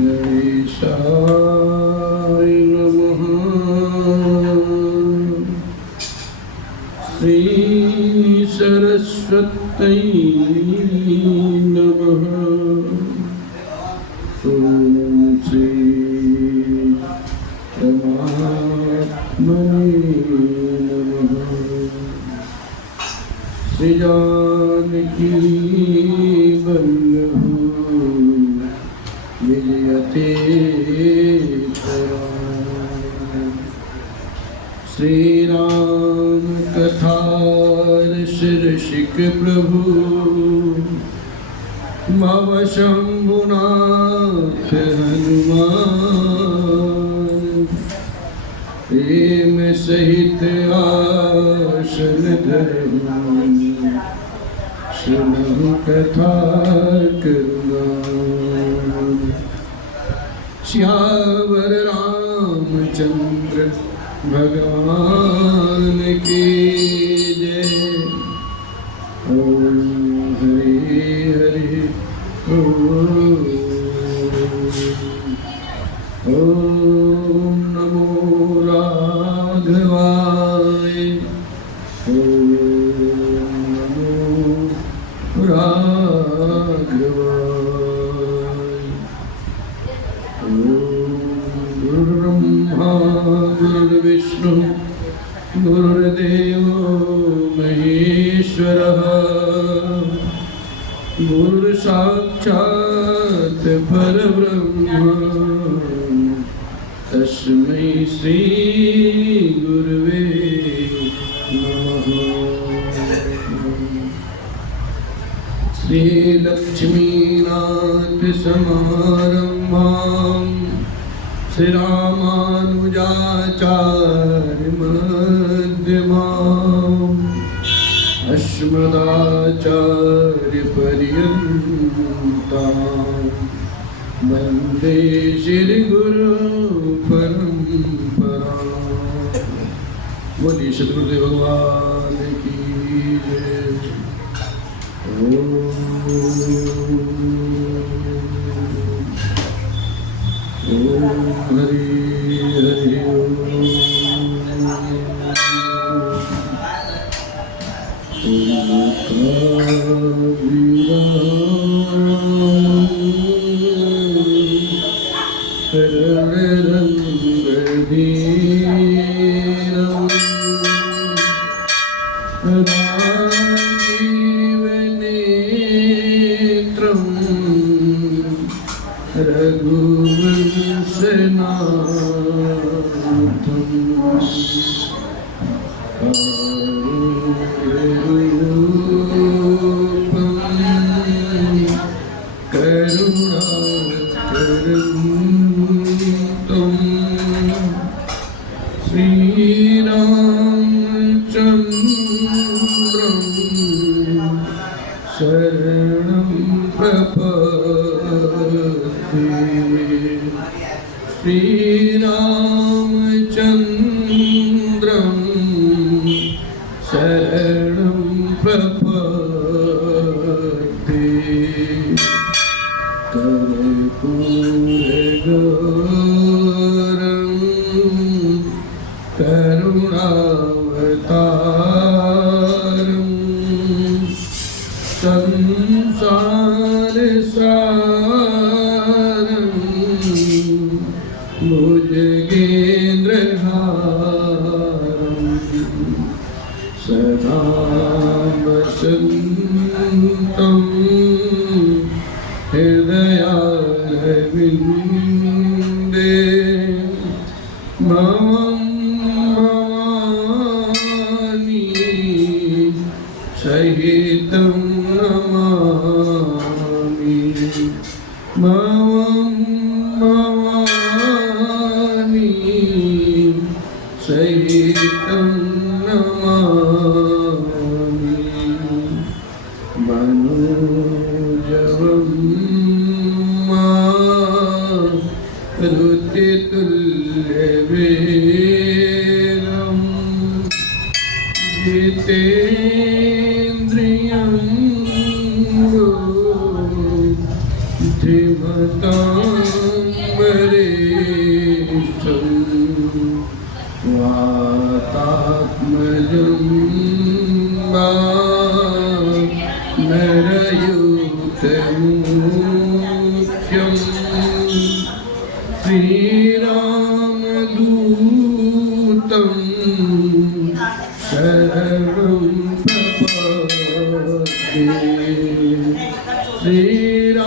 गणेशाय नमः। श्री सरस्वत्यै नमः। ओम श्री परमात्मने नमः। श्री जानकी वल्लभ विजयते श्री राम कथा ऋषिक प्रभु मम शंभुनाथ हनुमान। प्रेम सहित आसन धर्म सुनहु कथा करुणा। श्यावर रामचंद्र भगवान की जय। ओम हरि हरि ओम नमो राघवाय। ओम नमो राघवाय। गुरुर्ब्रह्मा गुरुर्विष्णु गुरुर्देवो महेश्वरः। गुरु साक्षात् परब्रह्म तस्मै श्री गुरुवे नमः। श्री लक्ष्मीनाथ समारंभां श्री रामानुजाचार्य मध्यमाम् अस्मदाचार्य पर्यन्तां वन्दे श्री गुरु परम्पराम्। बोलिए सद्गुरुदेव भगवान की जय। ओम हरि हरि श्रीरामदूतं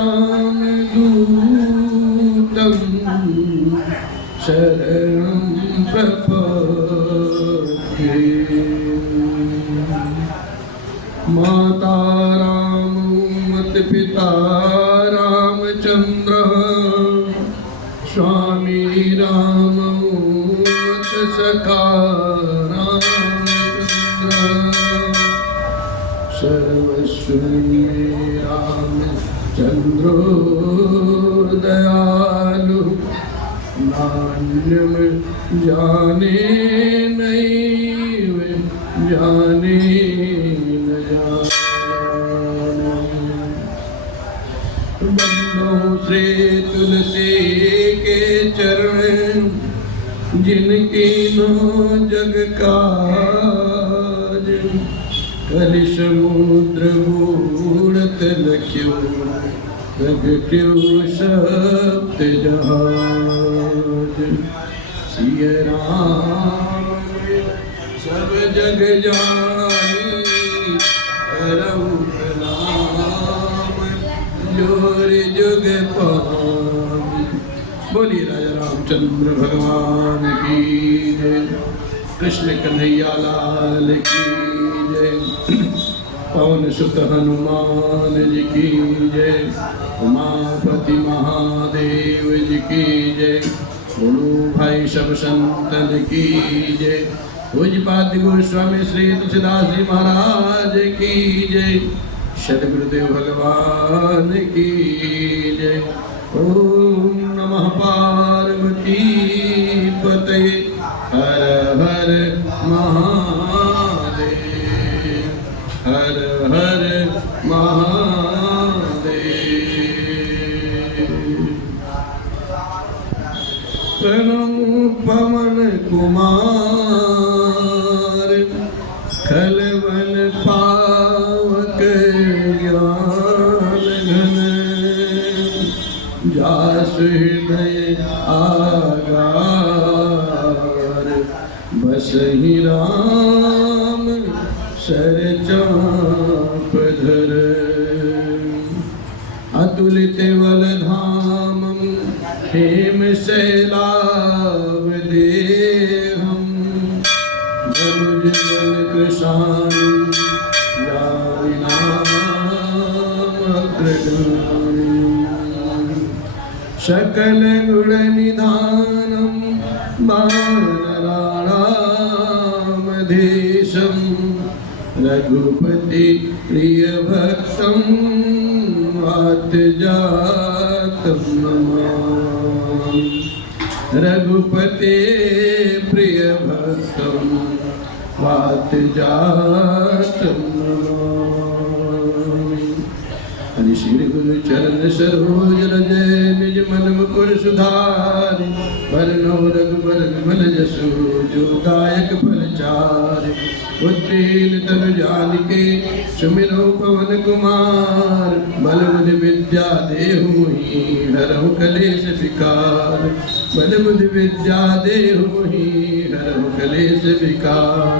शरणं प्रपद्ये। माता रामोऽत पिता रामचन्द्र स्वामी रामोऽत सखा रामचन्द्र। सर्वस्व मे रामचन्द्रो दयालु नान्यं जाने नैव जाने न जाने। बंदो श्री तुलसी के चरण जिनकी नो जग काज। कलि समुद्र बूढ़त लख्यो जग क्यों शब्द जहाज। सिय राम सब जग जानी करऊ प्रणाम जोर जुग पानी। बोलिए राजा रामचंद्र भगवान की जय। कृष्ण कन्हैया लाल की जय। पवन सुत हनुमान जी की जय। उमापति महादेव जी की जय। बोलो भाई सब संतन की जय। पूज्यपाद गोस्वामी श्री तुलसीदास जी महाराज की जय। सद्गुरुदेव भगवान की जय। ओम नमः पार्वती पतये हर हर महादेव हर हर महादेव। प्रणमो पवन कुमार खलबल पावक ज्ञान घन। जास हृदय आगार बसहि राम सरचाप धर। अतुलित बलधामं हेम शैलावदेहं। जनुज बल कृशानं जारिनामग्रगामिं। सकल गुण निधानं वानराणामधीशं। रघुपति प्रिय भक्तं वातजातं नमामि। रघुपते प्रिय भक्तं वातजातं नमामि। हरि श्री गुरु चरण सरोज रज निज मन मुकुर सुधारि। वरनौ रघुबर विमल जसु जो दायक फलचारि। उत्तीर्ण तनु जानिके सुमिरो पवन कुमार। बल बुद्धि विद्या देहु मोहि हरहु कलेश विकार। बल बुद्धि विद्या देहु मोहि हरहु कलेश विकार।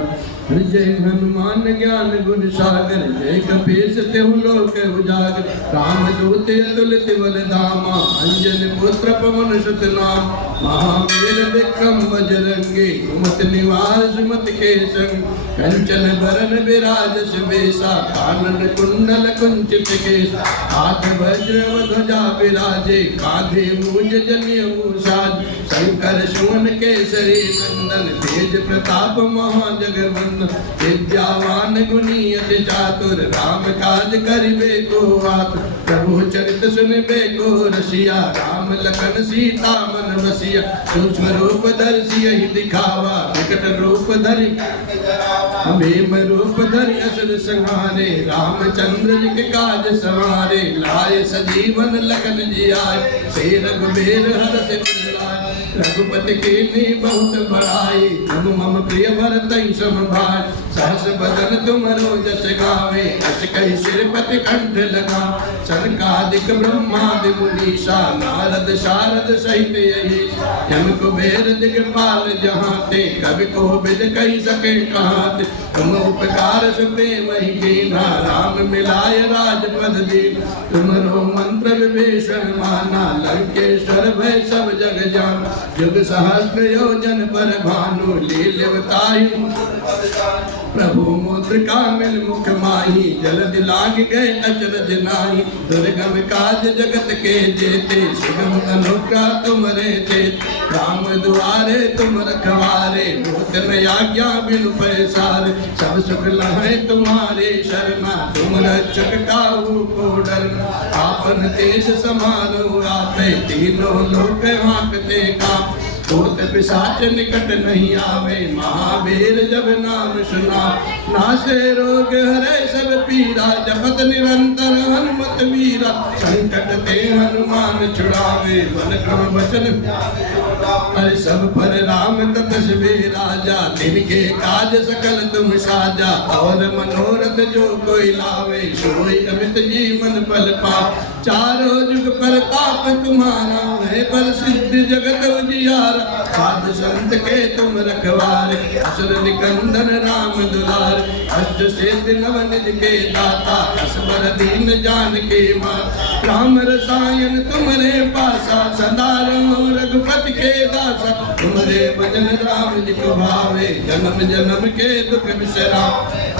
जय हनुमान ज्ञान गुण सागर जय कपीस तिहु लोक उजागर। राम दूत अतुलित बल धामा अंजन पुत्र पवन सुत नाम। महावीर विक्रम बजरंगी कुमति निवार सुमति के संग। कंचन बरन विराज सुबेसा कानन कुंडल कुंचित केसा। हाथ वज्र ध्वजा विराजे कांधे मूंज जनेऊ साज। शंकर सुवन केसरी नंदन तेज प्रताप महाजगवंदन। विद्यावान गुणी अति चातुर राम काज करिबे को आतुर। प्रभु चरित सुनिबे को रसिया राम लखन सीता मन बसिया। सूक्ष्म रूप धरि सियहि दिखावा विकट रूप धरि भीम रूप धरि असुर संहारे। रामचंद्र जी के काज सवारे लाए सजीवन लखन जियाए। से रघुबीर हरषि लाए रघुपति कीन्ही बहुत बड़ाई, तुम मम प्रिय भरत सम भाई। सहस बदन तुमरो जस गावे, अस कहि सिरपति कंठ लगा। सनकादिक ब्रह्मादि मुनीषा, नारद शारद सहित यही। यम कुबेर दिगपाल जहाँ ते, कवि को बिद कही सके कहाँ ते। तुम उपकार सुपे मही कीन्हा, राम मिलाय राजपद दीन। तुमरो मंत्र विभीषण माना, लंकेश्वर भय सब जग जान। जुग सहस्त्र योजन पर भानु, लील्यवताहि प्रभु मुद्रिका मिल मुख माही। जलधि लाग गए अचरज नाहि, दुर्गम काज जगत के जेते। सुगम अनुग्रह तुमरे तेज, राम दुआरे तुम रखवारे। होत न आज्ञा बिनु पैसारे, सब सुख लहै तुम्हारे शरणा। तुम रक्षक काहू को डरना, आपन तेज समारो आपे। तीनों लोक हाँकते काँप, भूत पिशाच निकट नहीं आवे। महावीर जब नाम सुना, नासे रोग हरे सब पीरा। जपत निरंतर हनुमत वीरा, संकट ते हनुमान छुड़ावे। मन क्रम वचन हरि सब पर राम तपस्वी राजा। तिनके काज सकल तुम साजा, और मनोरथ जो कोई लावे। सोई अमित जीवन फल पावे, चारों जुग प्रताप तुम्हारा। है पर सिद्धि जगत उजियारा, साधु संत के तुम रखवारे। असुर निकंदन राम दुलारे, अष्ट सिद्धि नव निधि के दाता। असबर दीन जान के माता, राम रसायन तुमरे पासा। सदा रहो रघुपति के दासा, तुमरे भजन राम जी को भावे। जन्म जन्म के दुख बिसरा,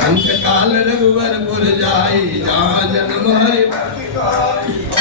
अंत काल रघुवर पुर जाई। जहाँ जन्म हरि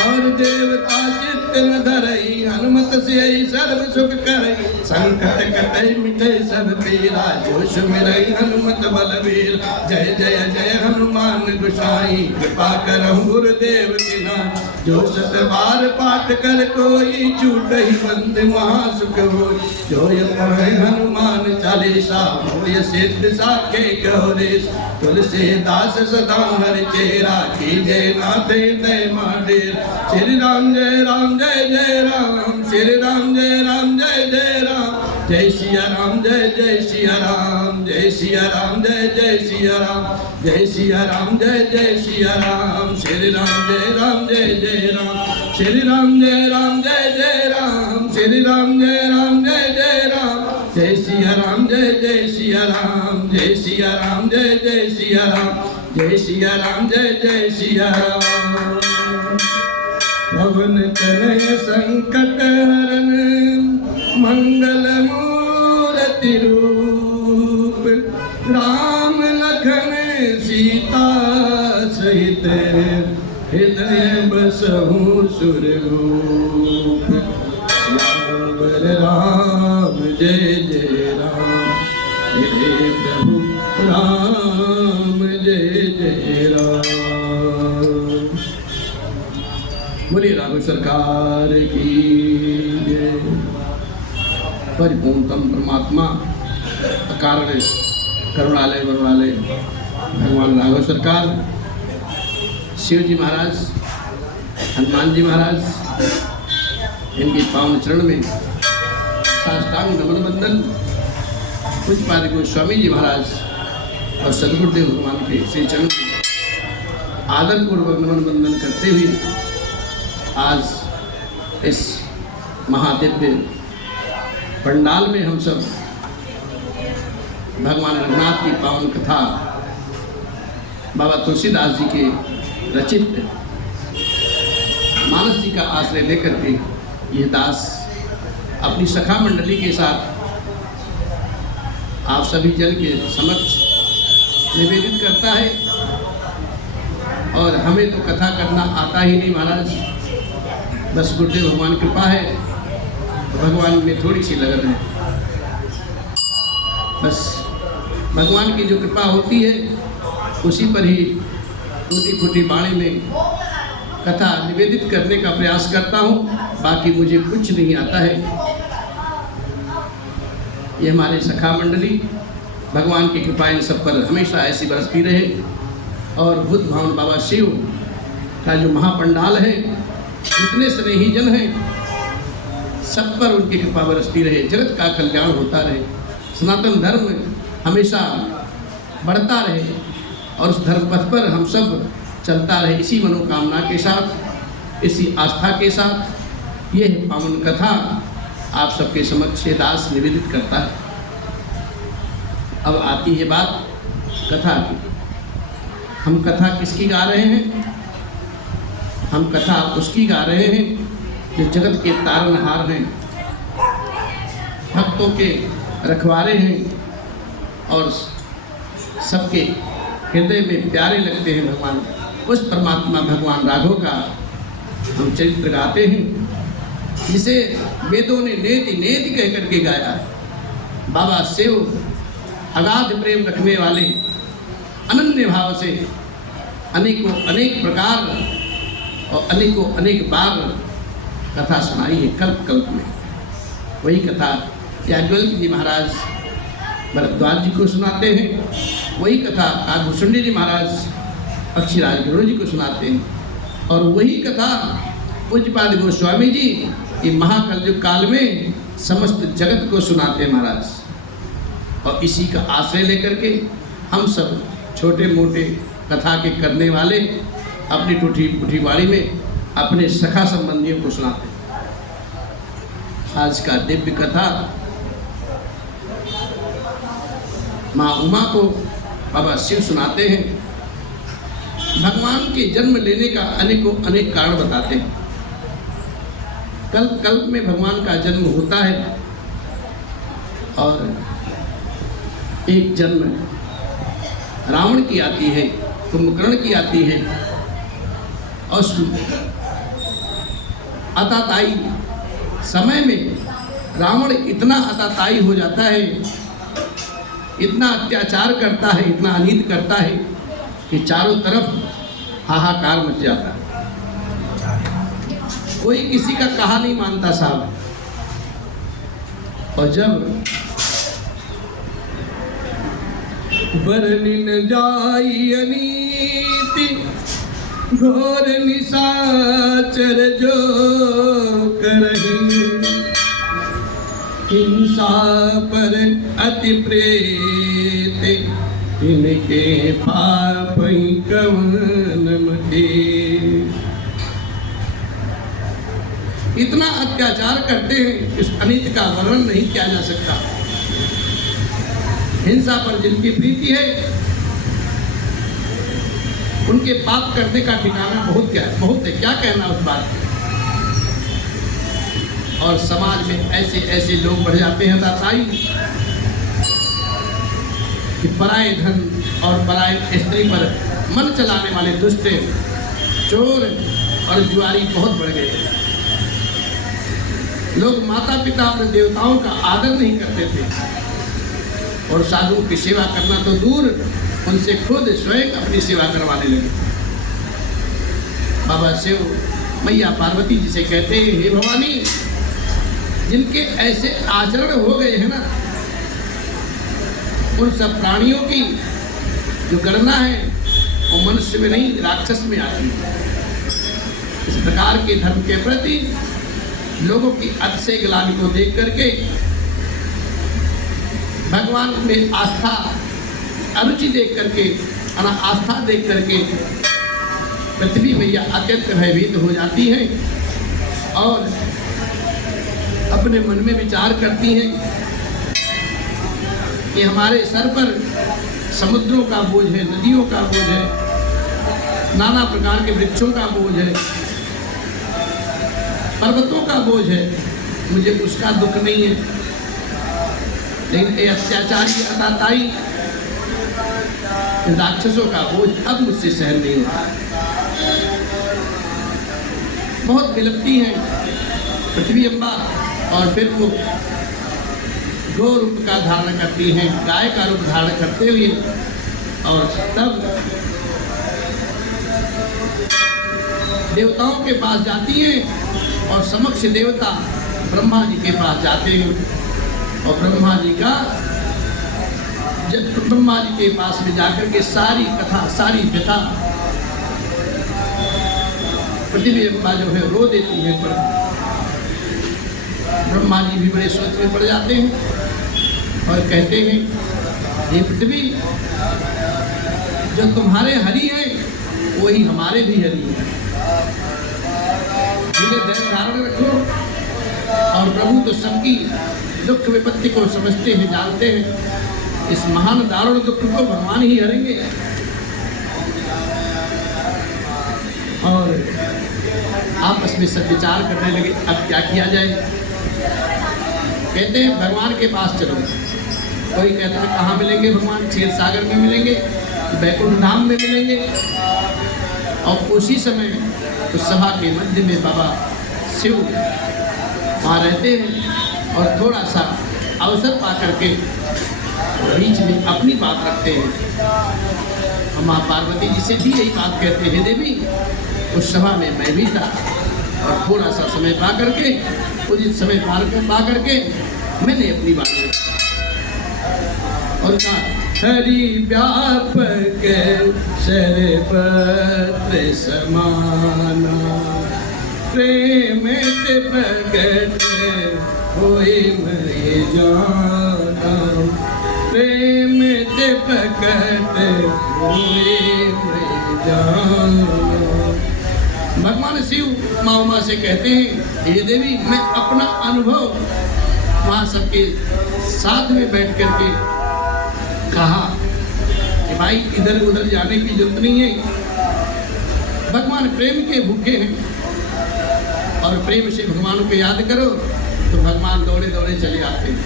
और देवता चित्त न धरई। हनुमत से सर्व सुख करई, संकट कटई मिटै सब पीरा। जो सुमिरई हनुमत बलवीर, जय जय जय हनुमान गोसाई। कृपा करहु गुरुदेव की नाई, जो सत बार पाठ कर कोई। छूटहि बंद महासुख होई, जो ये पढ़े हनुमान चालीसा। होय सिद्ध साखे गौरीश, तुलसीदास सदा हरि चेरा। कीजे नाथ हृदय माडेर, श्री राम जय राम जय जय राम। श्री राम जय राम जय जय राम। जय सिया राम जय जय सिया राम। जय सिया राम जय जय सिया राम। जय सिया राम जय जय सिया राम। श्री राम जय राम जय जय राम। श्री राम जय राम जय जय राम। श्री राम जय राम जय जय राम। जय सिया राम जय जय सिया राम। जय सिया राम जय जय सिया राम। जय सिया राम जय जय सिया राम। पवन तनय संकट हरन, मंगल मूर्ति रूप। राम लखन सीता सहित, हृदय बसहु सुरभूप। श्यावर राम जय जय राम, हे प्रभु राम जय जय राम। बोलिए राघव सरकार की जय। परिपूर्णतम परमात्मा, अकारण करुणालय वरुणालय भगवान राघव सरकार, शिव जी महाराज, हनुमान जी महाराज, इनके पावन चरण में साष्टांग नमन बंदन। पूज्यपाद गोस्वामी जी महाराज और सदगुरुदेव भगवान के श्री चरण आदर पूर्वक नमन बंदन करते हुए आज इस महादिव्य पंडाल में हम सब भगवान रघुनाथ की पावन कथा बाबा तुलसीदास जी के रचित मानस जी का आश्रय लेकर के यह दास अपनी सखा मंडली के साथ आप सभी जन के समक्ष निवेदित करता है। और हमें तो कथा करना आता ही नहीं महाराज, बस गुरुदेव भगवान कृपा है, भगवान में थोड़ी सी लगन है। बस भगवान की जो कृपा होती है उसी पर ही टूटी फूटी बाणी में कथा निवेदित करने का प्रयास करता हूँ, बाकी मुझे कुछ नहीं आता है। ये हमारे सखा मंडली, भगवान की कृपा इन सब पर हमेशा ऐसी बरसती रहे। और बुद्ध भवन बाबा शिव का जो महापंडाल है, जितने स्नेही जन हैं सब पर उनकी कृपा बरसती रहे, जगत का कल्याण होता रहे, सनातन धर्म हमेशा बढ़ता रहे और उस धर्म पथ पर हम सब चलता रहे। इसी मनोकामना के साथ, इसी आस्था के साथ यह पावन कथा आप सबके समक्ष दास निवेदित करता है। अब आती है बात कथा की। हम कथा किसकी गा रहे हैं? हम कथा उसकी गा रहे हैं जो जगत के तारनहार हैं, भक्तों के रखवारे हैं और सबके हृदय में प्यारे लगते हैं भगवान। उस परमात्मा भगवान राघव का हम चरित्र गाते हैं, जिसे वेदों ने नेति नेति कह करके गाया। बाबा शिव अगाध प्रेम रखने वाले अनन्य भाव से अनेकों अनेक प्रकार और अनेकों अनेक बार कथा सुनाई है कल्प कल्प में। वही कथा याज्ञवल्क्य जी महाराज भरद्वाज जी को सुनाते हैं, वही कथा काकभूषण जी महाराज पक्षीराज गरुड़ जी को सुनाते हैं, और वही कथा पूज्यपाद गोस्वामी जी ये महाकलयुग काल में समस्त जगत को सुनाते हैं महाराज। और इसी का आश्रय लेकर के हम सब छोटे मोटे कथा के करने वाले अपनी टूटी फूटी वाणी में अपने सखा संबंधियों को सुनाते हैं। आज का दिव्य कथा माँ उमा को बाबा शिव सुनाते हैं। भगवान के जन्म लेने का अनेकों अनेक कारण बताते हैं। कल्प कल्प में भगवान का जन्म होता है और एक जन्म रावण की आती है, कुंभकर्ण की आती है, और अताताई समय में रावण इतना अताताई हो जाता है, इतना अत्याचार करता है, इतना अनित करता है कि चारों तरफ हाहाकार मच जाता है। कोई किसी का कहा नहीं मानता साहब। और जब बरनिन जाई अनीति घोर निशाचर जो करहि, हिंसा पर अति प्रेत इनके पाप कवन मते। इतना अत्याचार करते हैं, इस अनित का वर्णन नहीं किया जा सकता। हिंसा पर जिनकी प्रीति है उनके पाप करने का ठिकाना बहुत है, क्या कहना उस बात में। और समाज में ऐसे ऐसे लोग बढ़ जाते हैं दाताई कि पराये धन और पराये स्त्री पर मन चलाने वाले दुष्ट चोर और जुआरी बहुत बढ़ गए। लोग माता पिता और देवताओं का आदर नहीं करते थे और साधुओं की सेवा करना तो दूर, उनसे खुद स्वयं अपनी सेवा करवाने लगे। बाबा शिव मैया पार्वती जिसे कहते हैं, हे भवानी, जिनके ऐसे आचरण हो गए हैं ना, उन सब प्राणियों की जो गणना है वो मनुष्य में नहीं राक्षस में आती है। इस प्रकार के धर्म के प्रति लोगों की अतिशय ग्लानि को देख करके भगवान में आस्था अरुचि देख करके, आस्था देख करके पृथ्वी मैया अत्यंत भयभीत हो जाती है और अपने मन में विचार करती हैं कि हमारे सर पर समुद्रों का बोझ है, नदियों का बोझ है, नाना प्रकार के वृक्षों का बोझ है, पर्वतों का बोझ है, मुझे उसका दुख नहीं है, लेकिन ये अत्याचारी अताताई राक्षसों का बोझ अब मुझसे सहन नहीं होता। बहुत विलपती हैं पृथ्वी अम्बा और फिर वो गो रूप का धारण करती हैं, गाय का रूप धारण करते हुए, और तब देवताओं के पास जाती हैं और समक्ष देवता ब्रह्मा जी के पास जाते हैं और ब्रह्मा जी के पास में जाकर के सारी कथा, सारी व्यथा पृथ्वी अम्बा जो है रो देती है। पर ब्रह्मा जी भी बड़े सोच में पड़ जाते हैं और कहते हैं, ये पृथ्वी जो तुम्हारे हरि हैं वही हमारे भी हरि हैं, जिन्हें धैर्य धारण रखो। और प्रभु तो सबकी दुख विपत्ति को समझते हैं, जानते हैं। इस महान दारुण दुख को भगवान ही हरेंगे। और आपस में सब विचार करने लगे, अब क्या किया जाए। कहते हैं भगवान के पास चलो। कोई कहता है कहाँ मिलेंगे भगवान? क्षीर सागर में मिलेंगे, बैकुंठ धाम में मिलेंगे। और उसी समय उस सभा के मध्य में बाबा शिव वहाँ रहते हैं और थोड़ा सा अवसर पा करके बीच में अपनी बात रखते हैं। हम माँ पार्वती जी से भी यही बात कहते हैं, देवी उस सभा में मैं भी था और थोड़ा सा समय पा करके, उचित समय पा करके मैंने अपनी बात रखी और कहा, हरि व्यापक सर्वत्र समाना, प्रेम ते प्रगट होए मैं जाना, प्रेम ते प्रगट होए मैं जाना। भगवान शिव माँ उमा से कहते हैं, हे देवी मैं अपना अनुभव वहाँ सबके साथ में बैठ करके कहा कि भाई इधर उधर जाने की जरूरत नहीं है। भगवान प्रेम के भूखे हैं और प्रेम से भगवान को याद करो तो भगवान दौड़े दौड़े चले आते हैं।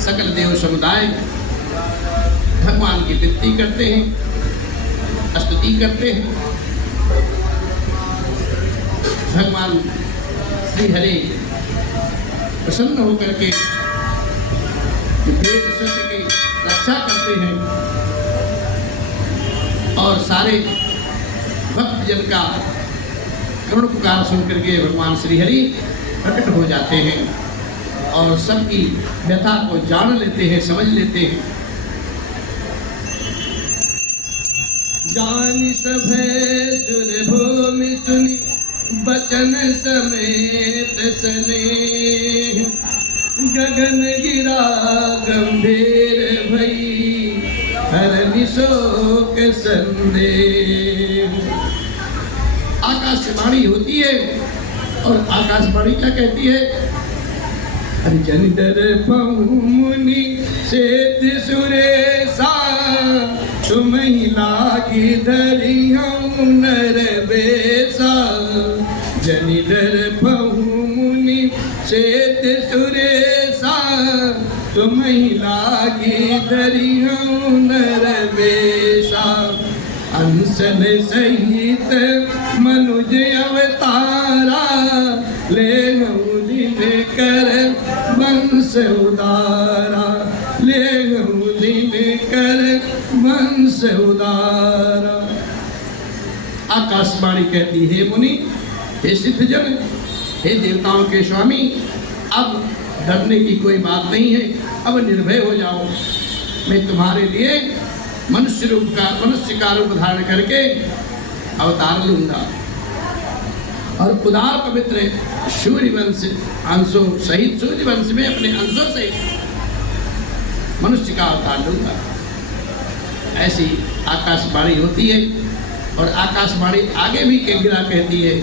सकल देव समुदाय भगवान की स्तुति करते हैं, स्तुति करते हैं। भगवान श्री हरि प्रसन्न होकर के वेद सत्य की रक्षा करते हैं और सारे भक्तजन का करुण पुकार सुनकर के भगवान श्री हरि प्रकट हो जाते हैं और सबकी व्यथा को जान लेते हैं, समझ लेते हैं। जानि सभै सुर भूमि सुनि बचन समेत स्नेह, गगन गिरा गंभीर भई हरनि शोक संदेह। आकाश से वाणी होती है और आकाशवाणी क्या कहती है? जन डर मुनि सेत सुरेशा, तुम ही लागी धरी हम नर बेसा। जन डर मुनि सेत सुरेशा, तुम ही लागी धरी हम नर बेसा। अंसन सहित मनुज अवतारा, ले दिन कर वंश उदारा, ले दिन कर वंश उदारा। आकाशवाणी कहती है, मुनि हे सिद्धजन, हे देवताओं के स्वामी, अब डरने की कोई बात नहीं है, अब निर्भय हो जाओ। मैं तुम्हारे लिए मनुष्य का रूप धारण करके अवतार लूंगा और उदार पवित्र सूर्यवंश अंशों सहित सूर्यवंश में अपने अंशों से मनुष्य का अवतार लूंगा। ऐसी आकाशवाणी होती है और आकाशवाणी आगे भी कंगिरा कहती है,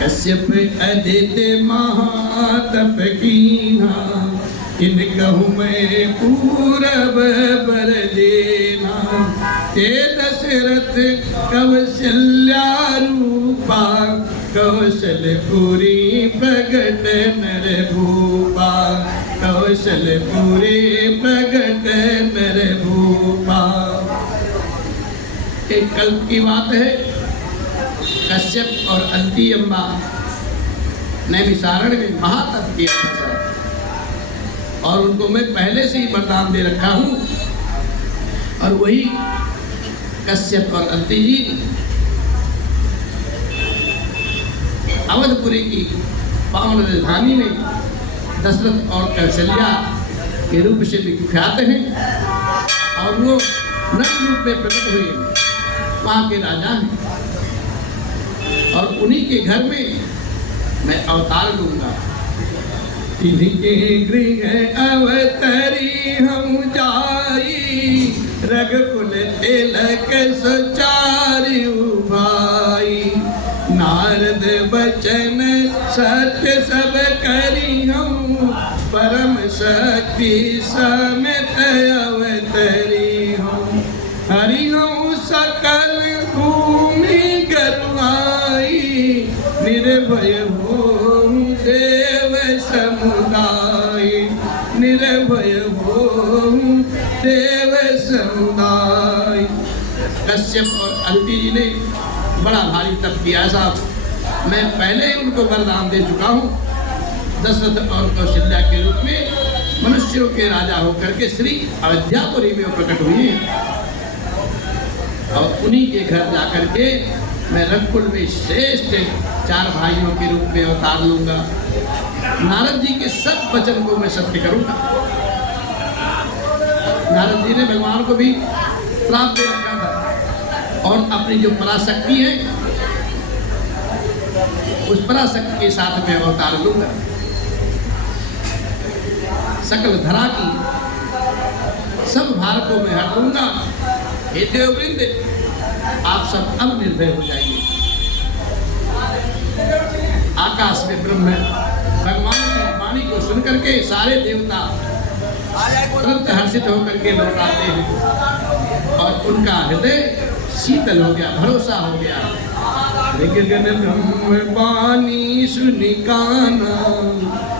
कश्यप अदिति महातप कीन्हा, इन कहूँ मैं पूरब बर देना। ते दशरथ कौशल्या रूपा, कौशलपुरी प्रगट नर भूपा, कौशलपुरी प्रगट नर भूपा। एक कल्प की बात है, कश्यप और अदिति अम्बा नैमिषारण्य में महातप किया था और उनको मैं पहले से ही वरदान दे रखा हूँ। और वही कश्यप और अदिति जी अवधपुरी की पावन राजधानी में दशरथ और कौशल्या के रूप से विख्यात हैं और वो नर रूप में प्रकट हुए वहाँ के राजा हैं और उन्हीं के घर में मैं अवतार लूंगा। तिनके गृह अवतरी हम जाई, रघुकुल तिलक सुचारि भाई। नारद बचन सत्य सब करी हम, परम शक्ति समेत अवतरी हम। हरि हम सकल भूमि गरुआई, निर्भय हो देव समुदाय, निर्भय हो देव समुदाय। कश्यप और अदिति जी ने बड़ा भारी तप किया साहब। मैं पहले ही उनको वरदान दे चुका हूँ, दशरथ और कौशल्या के रूप में मनुष्यों के राजा होकर के श्री अयोध्यापुरी में प्रकट हुए हैं। और उन्हीं के घर जाकर के मैं रघुकुल में श्रेष्ठ 4 भाइयों के रूप में अवतार लूंगा। नारद जी के सब वचन को मैं सत्य करूंगा। नारद जी ने भगवान को भी श्राप दे रखा था और अपनी जो पराशक्ति है उस पराशक्ति के साथ मैं अवतार लूंगा। सकल धरा की सब भार को मैं हटा लूंगा। हे देववृंद, आप सब अब निर्भय हो जाइए। आकाश में ब्रह्म भगवान की वाणी को सुनकर के सारे देवता तुरंत हर्षित होकर के लौट आते हैं और उनका हृदय शीतल हो गया, भरोसा हो गया। गगन ब्रह्म वाणी सुनि काना,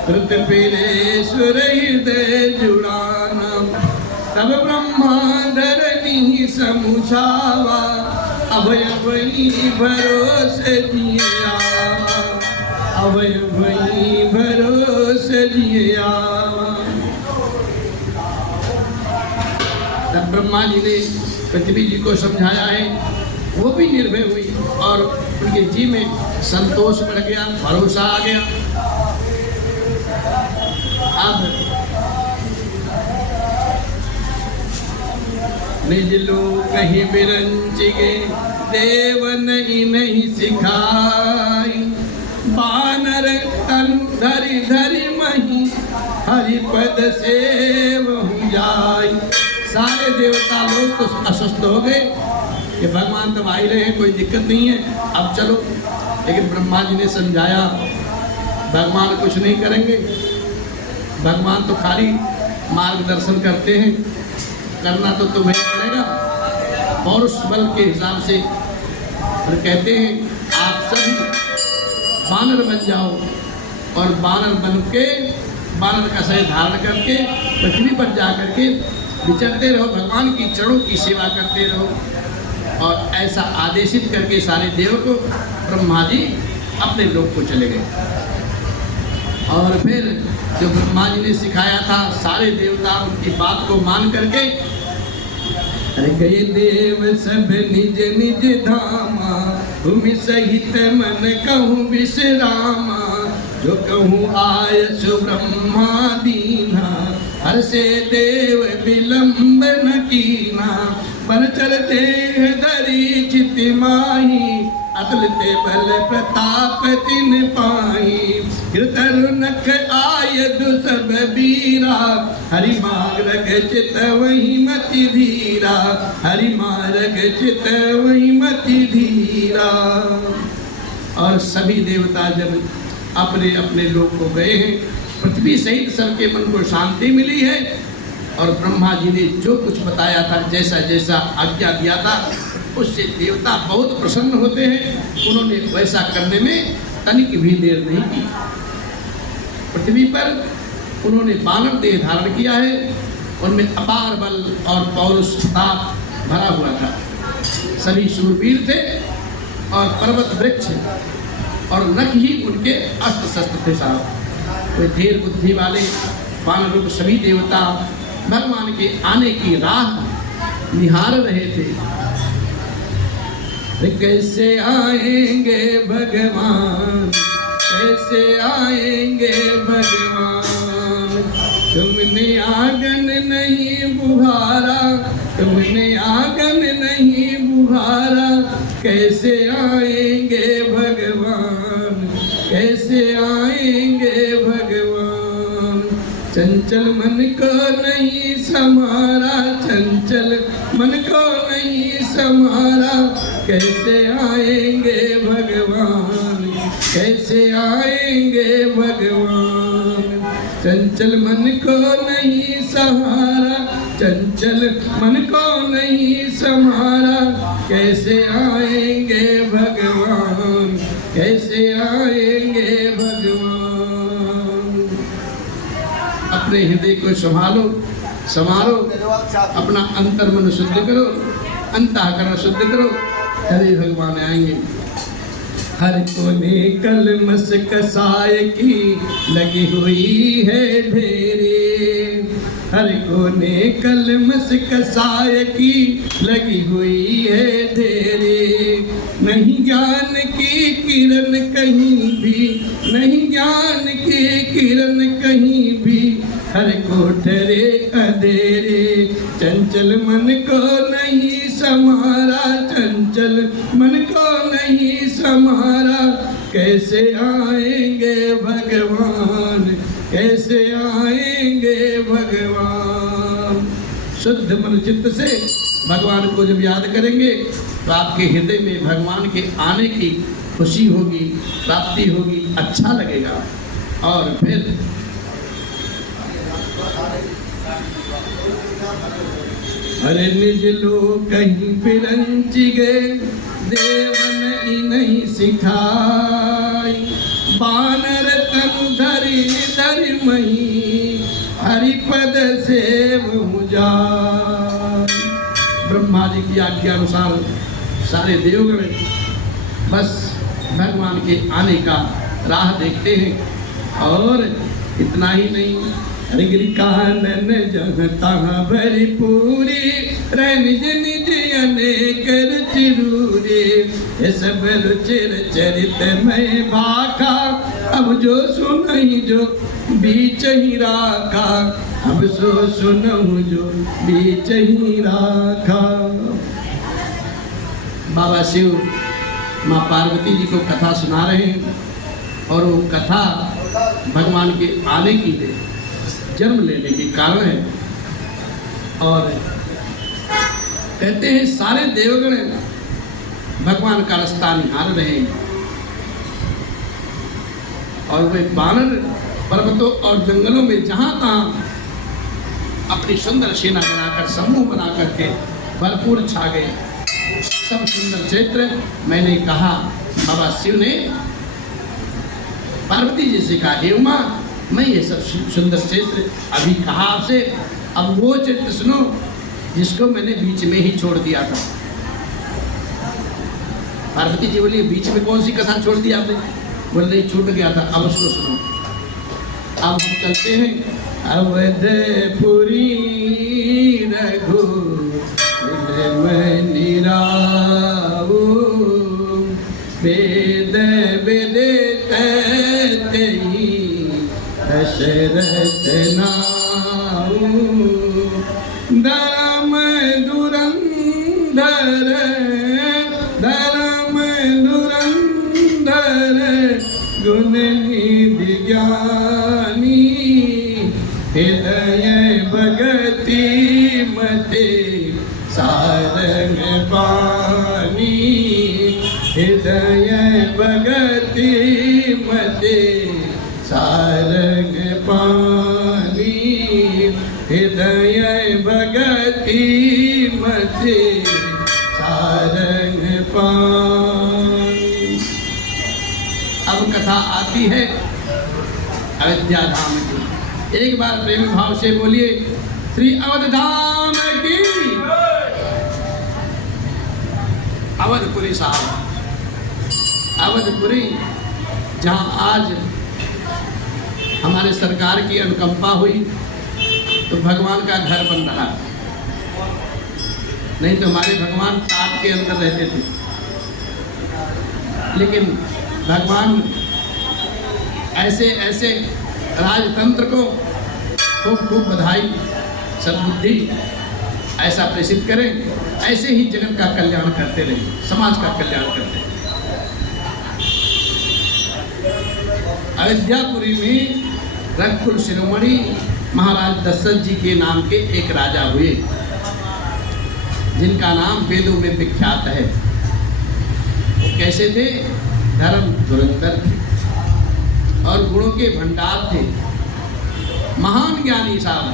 हृत फिरे सुर हृदय जुड़ाना। तब ब्रह्मा धरनी समुझावा, अभय भई भरोसे दिए आवा, अभय भई भरोसे दिए आवा। तब ब्रह्मा जी ने पृथ्वी जी को समझाया है, वो भी निर्भय हुई और उनके जी में संतोष बढ़ गया, भरोसा आ गया। अब निज लोग कहीं बिरंच गए, देव नहीं सिखाई। बानर तनु धरि धरि मही, हरिपद सेव जाई। सारे देवता लोग तो अस्वस्थ हो गए कि भगवान तो आ ही रहे हैं, कोई दिक्कत नहीं है, अब चलो। लेकिन ब्रह्मा जी ने समझाया, भगवान कुछ नहीं करेंगे, भगवान तो खाली मार्गदर्शन करते हैं, करना तो तुम्हें पड़ेगा पौरुष बल के हिसाब से। और कहते हैं आप सभी बानर बन जाओ और बानर बन के बानर का शरीर धारण करके पृथ्वी पर जा करके विचरते रहो, भगवान की चरणों की सेवा करते रहो। और ऐसा आदेशित करके सारे देव को ब्रह्मा जी अपने लोक को चले गए। और फिर जो ब्रह्मा जी ने सिखाया था, सारे देवता उनकी बात को मान करके अरे गए देव सब निज निज धामा, भूमि सहित मन कहूँ विश्रामा। जो कहूँ आय सुब्रह्मा दीना, हर से देव विलंब न कीना। पर चलते धरी चित माही, अतुलित बल प्रताप तिन पाई। गिरधर नख आयद सब बीरा, हरि मार्ग चित वही मति धीरा। हरि मार्ग चित वही मति धीरा। और सभी देवता जब अपने अपने लोक को गए हैं, पृथ्वी सहित सबके मन को शांति मिली है। और ब्रह्मा जी ने जो कुछ बताया था, जैसा जैसा आज्ञा दिया था, उससे देवता बहुत प्रसन्न होते हैं। उन्होंने वैसा करने में तनिक भी देर नहीं की। पृथ्वी पर उन्होंने बानर देह धारण किया है, उनमें अपार बल और पौरुष ताप भरा हुआ था। सभी शूरवीर थे और पर्वत वृक्ष और नख ही उनके अस्त्र शस्त्र थे साहब। वे धीर बुद्धि वाले बानर रूप सभी देवता भगवान के आने की राह निहार रहे थे। कैसे आएंगे भगवान, कैसे आएंगे भगवान। तुमने आंगन नहीं बुहारा, तुमने आंगन नहीं बुहारा। कैसे आएंगे भगवान, कैसे चंचल मन को नहीं समारा, चंचल मन को नहीं समारा, कैसे आएंगे भगवान, कैसे आएंगे भगवान। चंचल मन को नहीं सहारा, चंचल मन को नहीं समारा, कैसे आएंगे भगवान, कैसे आएंगे भगवान। अपने हृदय को संभालो, संभालो, अपना अंतर मन शुद्ध करो, अंतःकरण शुद्ध करो, हरे भगवान आएंगे। हर कोने कलमस कसाय की लगी हुई है ढेरे, हर कोने कलमस कसाय की लगी हुई है ढेरे। नहीं ज्ञान की किरण कहीं भी, नहीं ज्ञान की किरण कहीं भी, हर कोठरे अंधेरे। चंचल मन को नहीं समारा, चंचल मन को नहीं समारा, कैसे आएंगे भगवान, कैसे आएंगे भगवान। शुद्ध मन चित्त से भगवान को जब याद करेंगे तो आपके हृदय में भगवान के आने की खुशी होगी, प्राप्ति होगी, अच्छा लगेगा। और फिर अरे निज लोग कहीं बिरंच गए, देवन ही नहीं सिखाई, बानर तनु धरि धरि मही, हरिपद सेव मुझाई। ब्रह्मा जी की आज्ञा अनुसार सारे देवगण बस भगवान के आने का राह देखते हैं। और इतना ही नहीं, रिगिरी कानन जहाँ तहाँ भरी पूरी, रह निज निज अनेक रुचिरूरी, ये सब रुचिर चरित में भाखा, अब जो सुनहि जो बीच ही राखा, अब सो सुनहु जो बीच ही राखा। बाबा शिव माँ पार्वती जी को कथा सुना रहे हैं और वो कथा भगवान के आने की है, जन्म लेने के कारण है। और कहते हैं सारे देवगण भगवान का रास्ता निहार रहे हैं और वे बानर पर्वतों और जंगलों में जहां तहां अपनी सुंदर सेना बनाकर, समूह बनाकर के भरपूर छा गए। सब सुंदर क्षेत्र, मैंने कहा बाबा शिव ने पार्वती जी से कहा, हे उमा, मैं ये सब सुंदर क्षेत्र अभी कहा आपसे, अब वो चित्र सुनो जिसको मैंने बीच में ही छोड़ दिया था। पार्वती जी बोली, बीच में कौन सी कथा छोड़ दी आपने? बोले नहीं, छूट गया था, अब उसको सुनो। अब हम चलते हैं अवधपुरी रघु निराऊ, वेद वेदित दशरथ नाऊ, धर्म धुरंधर, धर्म धुरंधर, गुण निधि ज्ञानी, हृदय भगति मते सारंग पानी, हृदय भगति मते सारंग पानी, हृदय भगति मते सारंग पानी। अब कथा आती है अयोध्या धाम की। एक बार प्रेम भाव से बोलिए, श्री अवध धाम की। अवधपुरी साहब, अवधपुरी जहाँ आज हमारे सरकार की अनुकंपा हुई तो भगवान का घर बन रहा, नहीं तो हमारे भगवान ताप के अंदर रहते थे। लेकिन भगवान ऐसे ऐसे राजतंत्र को खूब खूब बधाई, सद्बुद्धि ऐसा प्रेषित करें, ऐसे ही जगत का कल्याण करते रहे, समाज का कल्याण करते रहे। अयोध्यापुरी में रघुकुल शिरोमणि महाराज दशरथ जी के नाम के एक राजा हुए, जिनका नाम वेदों में विख्यात है। वो कैसे थे? धर्म धुरंधर थे और गुणों के भंडार थे, महान ज्ञानी साहब।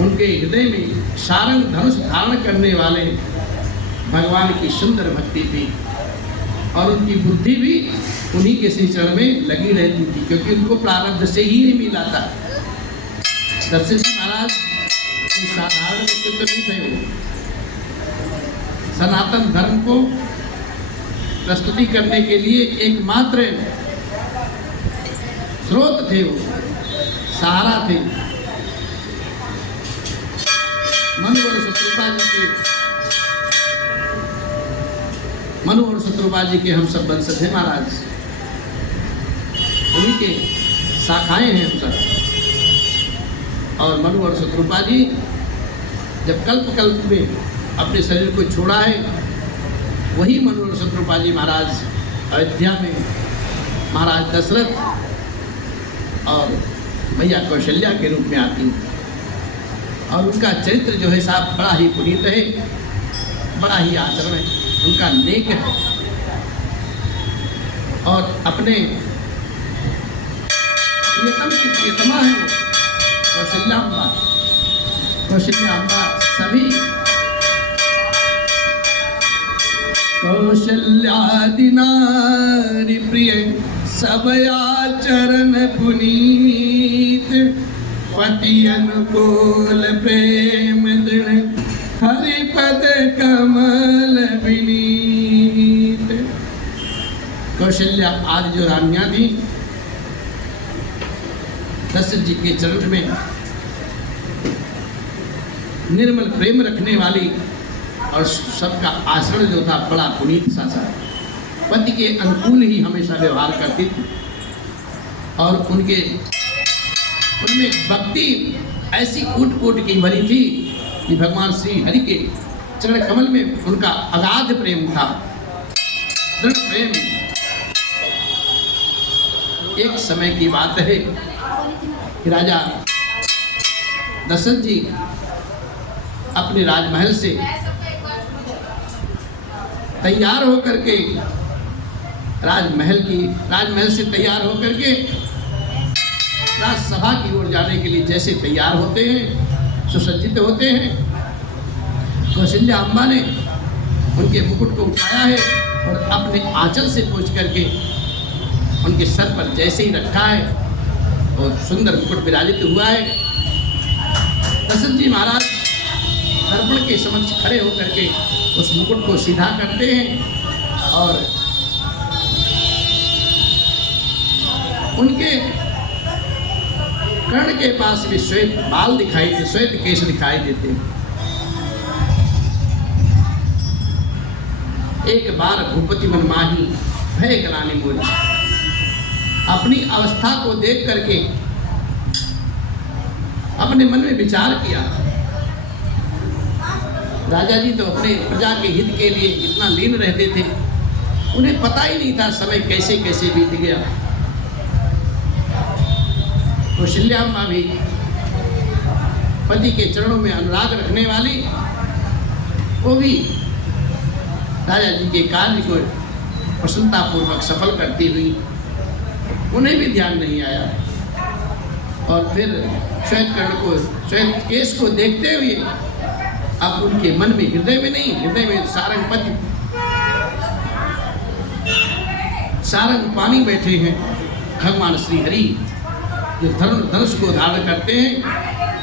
उनके हृदय में सारंग धनुष धारण करने वाले भगवान की सुंदर भक्ति थी और उनकी बुद्धि भी उन्हीं के श्री चरण में लगी रहती थी, क्योंकि उनको प्रारब्ध से ही नहीं मिला था। दशरथ जी महाराज साधारण व्यक्तित्व नहीं थे। वो सनातन धर्म को प्रस्तुति करने के लिए एकमात्र स्रोत थे, वो सहारा थे। मनु और शत्रुपा जी के हम सब वंशज हैं महाराज, उन्हीं के शाखाएं हैं हम सब। और मनु और शत्रुपा जी जब कल्प कल्प में अपने शरीर को छोड़ा है, वही मनु और शत्रुपा जी महाराज अयोध्या में महाराज दशरथ और मैया कौशल्या के रूप में आती हैं। और उनका चरित्र जो है साहब बड़ा ही पुनीत है, बड़ा ही आचरण है, उनका नेक है। और अपने प्रियतम की प्रियतमा है कौशल्या अम्बा। कौशल्या अम्बा सभी कौशल्यादि नारी प्रिय सब आचरण पुनीत, पति अनुकूल प्रेम दृढ़ हरिपद कमल विनीत। कौशल्या आदि जो रानियां थी, दशरथ जी के चरण में निर्मल प्रेम रखने वाली और सबका आचरण जो था बड़ा पुनीत सा था। पति के अनुकूल ही हमेशा व्यवहार करती थी और उनमें भक्ति ऐसी कूट कूट की भरी थी कि भगवान श्री हरि के चरण कमल में उनका अगाध प्रेम था, दृढ़ प्रेम। एक समय की बात है कि राजा दशरथ जी अपने राजमहल से तैयार होकर के राजमहल से तैयार होकर के राजसभा की ओर जाने के लिए जैसे तैयार होते हैं, सुसज्जित होते हैं, कौशल्या अम्बा ने उनके मुकुट को उठाया है और अपने आंचल से पोंछ करके उनके सर पर जैसे ही रखा है और सुंदर मुकुट विराजित हुआ है। दशरथ जी महाराज दर्पण के समक्ष खड़े होकर के उस मुकुट को सीधा करते हैं और उनके कर्ण के पास भी श्वेत बाल दिखाई देते, श्वेत केश दिखाई देते हैं। एक बार भूपति मन माही भय ग्लानि मोरी। अपनी अवस्था को देख करके अपने मन में विचार किया। राजा जी तो अपने प्रजा के हित के लिए इतना लीन रहते थे, उन्हें पता ही नहीं था समय कैसे कैसे बीत गया। कौशल्या अम्मा भी पति के चरणों में अनुराग रखने वाली, वो भी राजा जी के कार्य को प्रसन्नतापूर्वक सफल करती हुई, उन्हें भी ध्यान नहीं आया। और फिर श्वेत केश को देखते हुए अब उनके मन में, हृदय में नहीं, हृदय में सारंग पानी बैठे हैं भगवान श्री हरि, जो धनुष को धारण करते हैं,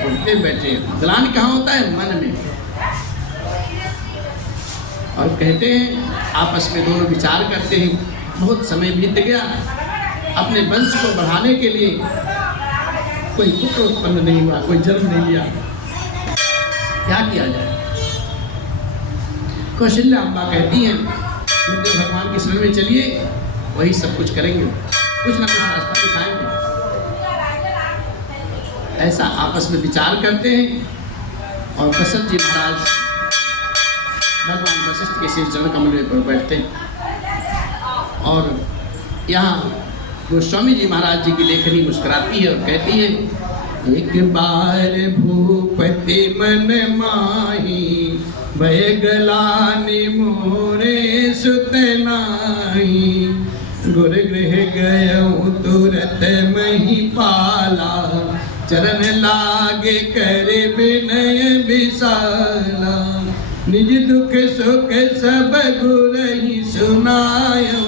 उनके बैठे हैं। ग्लानि कहाँ होता है? मन में। और कहते हैं, आपस में दोनों विचार करते हैं। बहुत समय बीत गया, अपने वंश को बढ़ाने के लिए कोई पुत्र उत्पन्न नहीं हुआ, कोई जन्म नहीं लिया, क्या किया जाए? कौशल्या अम्बा कहती हैं, क्योंकि भगवान की शरण में चलिए, वही सब कुछ करेंगे, कुछ ना कुछ रास्ता दिखाएंगे। ऐसा आपस में विचार करते हैं और दशरथ जी महाराज भगवान वशिष्ठ के श्री चरण कमल पर बैठते हैं। और यहाँ गोस्वामी जी महाराज जी की लेखनी मुस्कुराती है और कहती है एक बार भूपति मन माही, भय गलानि मोरे सुत नाही। गुर गृह गयऊँ तुरत महिपाला, चरण लागे कर विनय विशाला। निज दुख सुख सब गुरहि सुनायो,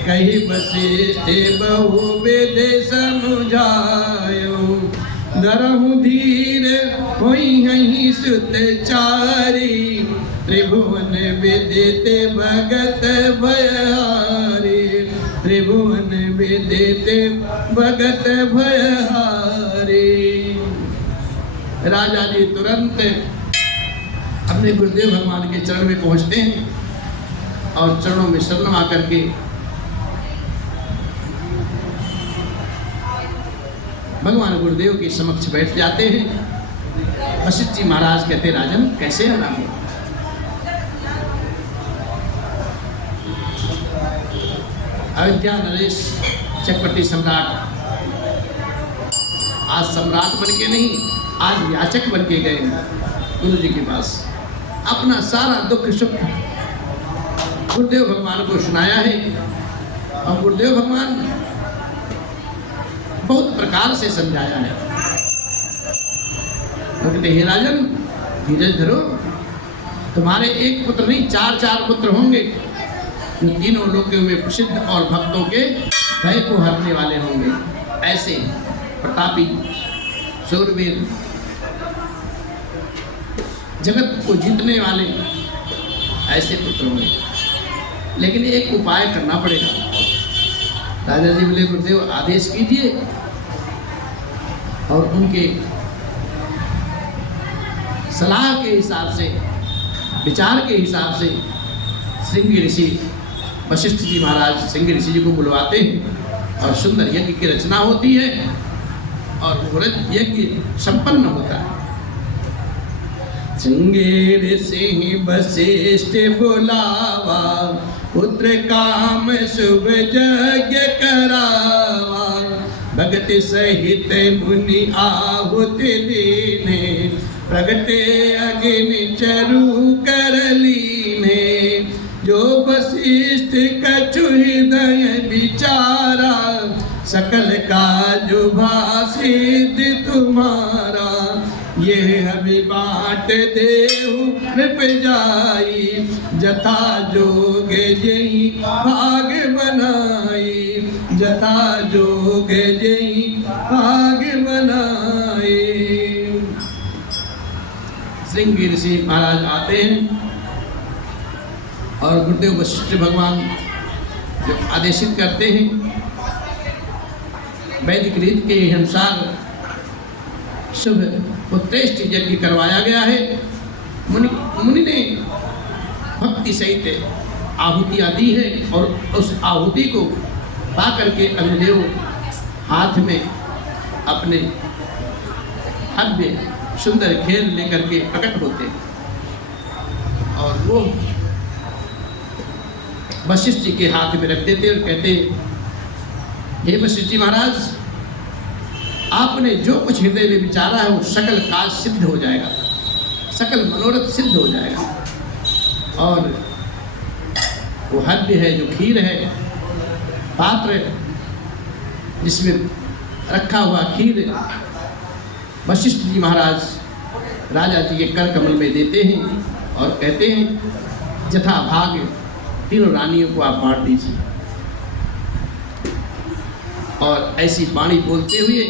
कही वशिष्ठ बहु विध समुझायो। दरहु धीर होई हहीं सुत चारी, त्रिभुवन विदित भगत भयहारी। त्रिभुवन विदित भगत भयहारी। राजा जी तुरंत अपने गुरुदेव भगवान के चरण में पहुंचते हैं और चरणों में शरण आकर के भगवान गुरुदेव के समक्ष बैठ जाते हैं। वशिष्ठ जी महाराज कहते, राजन कैसे है राम? अयोध्या नरेश चक्रवर्ती सम्राट आज सम्राट बन के नहीं, आज याचक बन के गए गुरु जी के पास। अपना सारा दुख सुख गुरुदेव भगवान को सुनाया है और गुरुदेव भगवान बहुत प्रकार से समझाया है। कहते हे राजन धीरज धरो, तुम्हारे एक पुत्र नहीं 4 पुत्र होंगे जो तीनों लोकों में प्रसिद्ध और भक्तों के भय को हरने वाले होंगे। ऐसे प्रतापी शूरवीर जगत को जीतने वाले ऐसे पुत्र होंगे, लेकिन एक उपाय करना पड़ेगा। राजा जी बोले गुरुदेव आदेश कीजिए। और उनके सलाह के हिसाब से, विचार के हिसाब से श्रृंगी ऋषि वशिष्ठ जी महाराज श्रृंगी ऋषि जी को बुलवाते हैं और सुंदर यज्ञ की रचना होती है और वो यज्ञ संपन्न होता है। श्रृंगी ऋषि वशिष्ठ बुलावा, पुत्र काम शुभ यज्ञ करावा। भगति सहित मुनि आहुति दीने, प्रगटे अग्नि चरु कर लीने। जो वशिष्ठ कछु हृदय विचारा, सकल काज भासित तुम्हारा। ये अभी बाट देहु कृप जाई, जथा जोग जई भाग बनाई। जथा जोग जई भाग बनाई। श्रृंगी ऋषि महाराज आते हैं और गुरुदेव वशिष्ठ भगवान जो आदेशित करते हैं, वैदिक रीत के अनुसार शुभ उत्कृष्ट यज्ञ करवाया गया है। मुनि ने भक्ति सहित आहुतियाँ दी है और उस आहुति को पा करके अग्निदेव हाथ में अपने हव्य सुंदर खेल लेकर के प्रकट होते और वो वशिष्ठ जी के हाथ में रख देते और कहते, हे वशिष्ठ जी महाराज, आपने जो कुछ हृदय में विचारा है वो सकल काज सिद्ध हो जाएगा, सकल मनोरथ सिद्ध हो जाएगा। और वो हव्य है, जो खीर है, पात्र जिसमें रखा हुआ खीर वशिष्ठ जी महाराज राजा जी के कर कमल में देते हैं और कहते हैं, जथा भाग तीनों रानियों को आप बांट दीजिए। और ऐसी वाणी बोलते हुए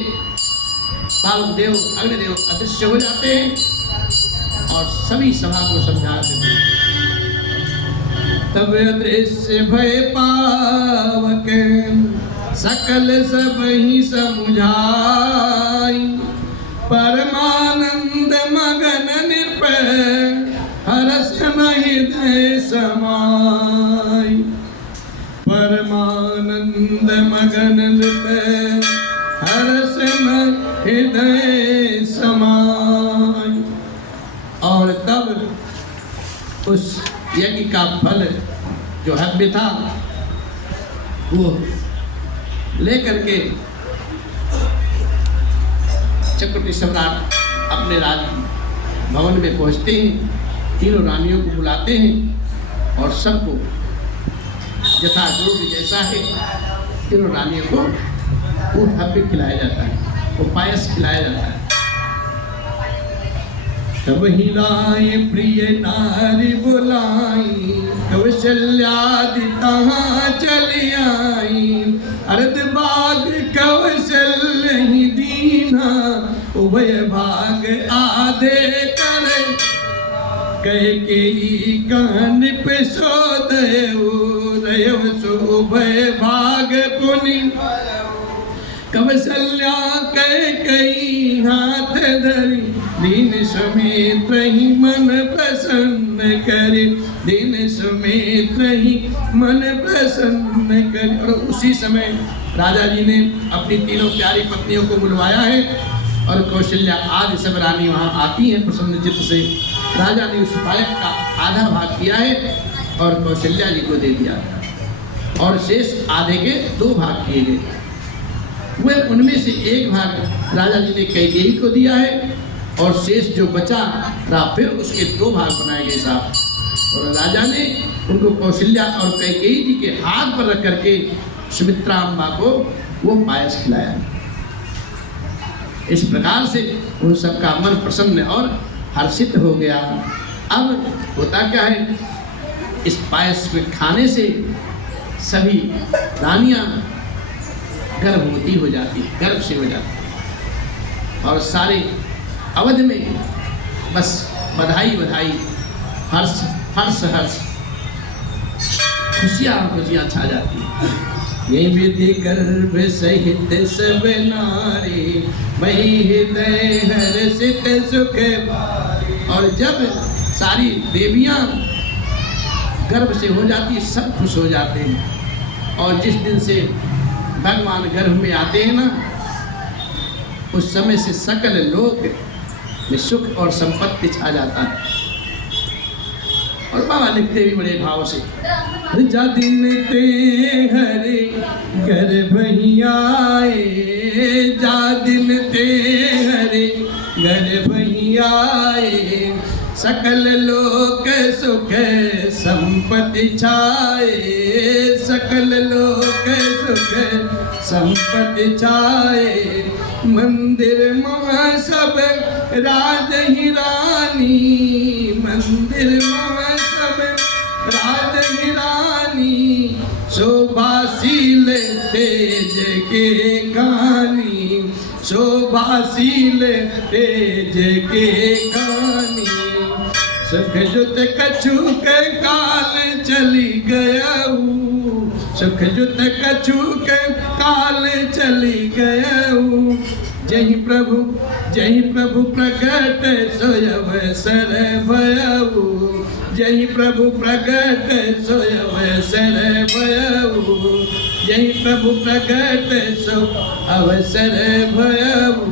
पावक देव अग्निदेव अदृश्य हो जाते हैं और सभी सभा को समझा देते हैं। तब अदृश्य भय पावक सकल सब ही समुझाई। परमानंद मगन निर्भय हरस हृदय समाई। परमानंद मगन निर्भय हरस हृदय समाई। और तब उस यज्ञ का फल जो हव्य था वो लेकर के चक्रवर्ती सम्राट अपने राज भवन में पहुंचते हैं, तीनों रानियों को बुलाते हैं और सबको यथा योग जैसा है तीनों रानियों को ऊट हब्बे खिलाया जाता है, वो पायस खिलाया जाता है। तब ही राय प्रिय नारी बुलाई, कौशल्यादि तहाँ चली आई। अर्धभाग कौशल्य ही दीना, उभय भाग आधे करे। कैकेयी कान पे सोदयो, रयो सो उभय भाग पुनि। कौशल्या कैकेयी हाथ धरी, दीन समेत ही मन प्रसन्न करे। दीन समेत ही मन प्रसन्न करे। और उसी समय राजा जी ने अपनी तीनों प्यारी पत्नियों को बुलवाया है और कौशल्या आदि सब रानी वहाँ आती हैं प्रसन्न चित्त से। राजा ने उस पायक का आधा भाग किया है और कौशल्या जी को दे दिया और शेष आधे के 2 भाग किए गए। वह उनमें से एक भाग राजा जी ने कैकेयी को दिया है और शेष जो बचा रहा फिर उसके 2 भाग बनाए गए साहब। और राजा ने उनको कौशल्या और कैकेयी जी के हाथ पर रख करके सुमित्रा अम्मा को वो पायस खिलाया। इस प्रकार से उन सबका मन प्रसन्न और हर्षित हो गया। अब होता क्या है, इस पायस को खाने से सभी रानियां गर्भवती हो जाती है, गर्भ से हो जाती है और सारे अवध में बस बधाई बधाई, हर्ष हर्ष हर्ष, खुशियाँ छा जाती है। ये विधि गर्भ सहित सब नारी, वही हृदय हर्षित सुख भारी। और जब सारी देवियां गर्भ से हो जाती है सब खुश हो जाते हैं। और जिस दिन से भगवान गर्भ में आते हैं ना, उस समय से सकल लोक में सुख और संपत्ति छा जाता है। और बाबा लिखते भी बड़े भाव से, जा दिन ते हरे गर्भ ही आए, जा दिन ते हरे गर्भ ही आए। सकल लोक सुख संपत्ति छाए, सकल लोक सुख संपत्ति छाए। मंदिर मह सब राज ही रानी, मंदिर मह सब राज ही रानी। शोभाशील तेज के गानी, शोभाशील तेज के गानी। सुख जुत कछु के काल चली गयऊ, सुख जुत कछु के काल चली गयऊ। जय प्रभु प्रकट सोय अवसर भयऊ, जय प्रभु प्रकट सोय अवसर भयऊ, जय प्रभु प्रकट सो अवसर भयऊ।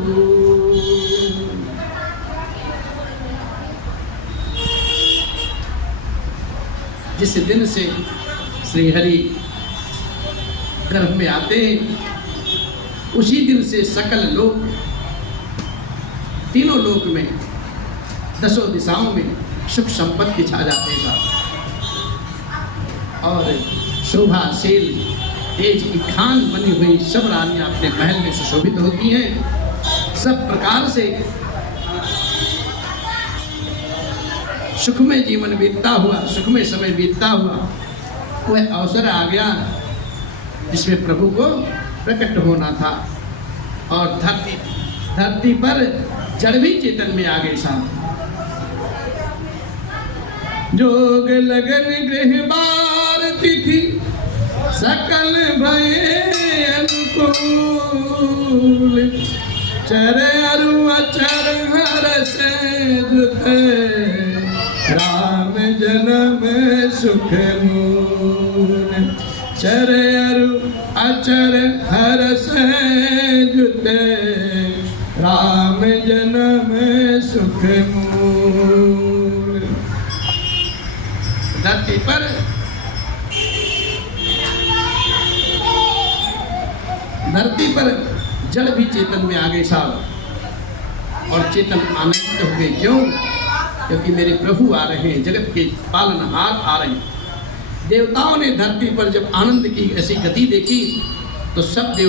जिस दिन से श्री हरि गर्भ में आते हैं उसी दिन से सकल लोक, तीनों लोक में, दसों दिशाओं में सुख संपत्ति छा जाते हैं और शोभाशील तेज की खान बनी हुई सब रानियां अपने महल में सुशोभित होती हैं। सब प्रकार से सुखमय जीवन बीतता हुआ, सुखमय समय बीतता हुआ, वह अवसर आ गया जिसमें प्रभु को प्रकट होना था और धरती पर जड़ भी चेतन में आ गए साहब। जोग लगन गृह बार तिथि सकल भये अनुकूल। चर अरु अचर हरस दुख राम जन्म सुख मूल। चर अरु अचर हरस जुत राम जन्म सुख मूल। धरती पर जड़ भी चेतन में आ गए साहब। और चेतन आनंदित हुए। क्यों? क्योंकि मेरे प्रभु आ रहे हैं, जगत के पालनहार आ रहे हैं। देवताओं ने धरती पर जब आनंद की ऐसी गति देखी तो सब देव